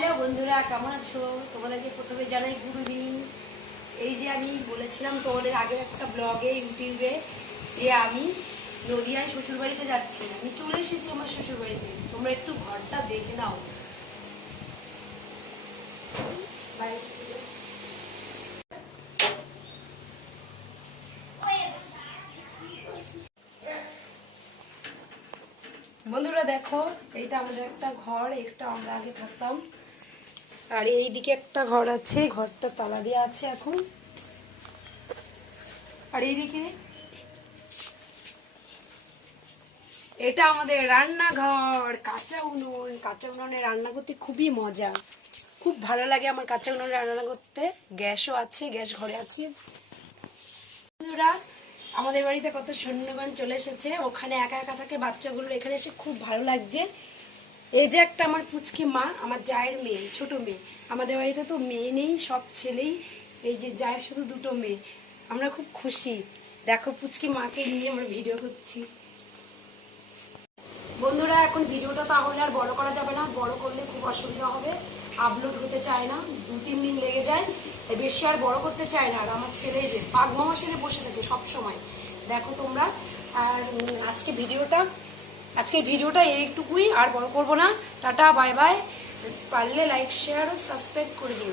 Hello বন্ধুরা, কেমন আছো? তোমাদেরকে প্রথমে জানাই গুড ইভিনিং এই যে আমি বলেছিলাম তোমাদের আগের একটা ব্লগে, ইউটিউবে, যে আমি নদিয়ায় শ্বশুরবাড়িতে যাচ্ছি। আমি চলে এসেছি আমার শ্বশুরবাড়িতে। তোমরা একটু ঘরটা দেখে নাও। বন্ধুরা দেখো, এইটা আমাদের একটা ঘর, একটা আমরা আগে থাকতাম। আর এইদিকে একটা ঘর আছে, ঘরটা তালা দেওয়া আছে এখন। আর এইদিকে এটা আমাদের রান্নাঘর, কাঁচা উনুন। কাঁচা উনুনে রান্না করতে খুবই মজা। খুব ভালো লাগে আমার কাঁচা উনুনে রান্না করতে। গ্যাসও আছে, গ্যাস ঘরে আছে। বন্ধুরা, আমাদের বাড়িতে কত সৈন্যগণ চলে এসেছে। ওখানে একা একা থাকে বাচ্চাগুলো। এখানে এসে খুব ভালো লাগছে। এই যে একটা আমার পুচকি মা, আমার জায়ের মেয়ে, ছোট মেয়ে। আমাদের বাড়িতে তো মেয়ে নেই, সব ছেলেই। এই যে জায়ের শুধু দুটো মেয়ে। আমরা খুব খুশি। দেখো, পুচকি মাকে নিয়ে আমরা ভিডিও করছি। বন্ধুরা, এখন ভিডিওটা তাহলে আর বড় করা যাবে না। বড় করলে খুব অসুবিধা হবে। আপলোড হতে চায় না। দু, তিন দিন লেগে যায়। বেশি আর বড় করতে চায় না। আর আমার ছেলে যে পাক মামা সেরে বসে থাকে সব সময় দেখো তোমরা। আর আজকে ভিডিওটা আজকে ভিডিওটা এইটুকুই, আর বড় করব না। Tata, bye bye. পারলে লাইক শেয়ার ও সাবস্ক্রাইব করে দিও।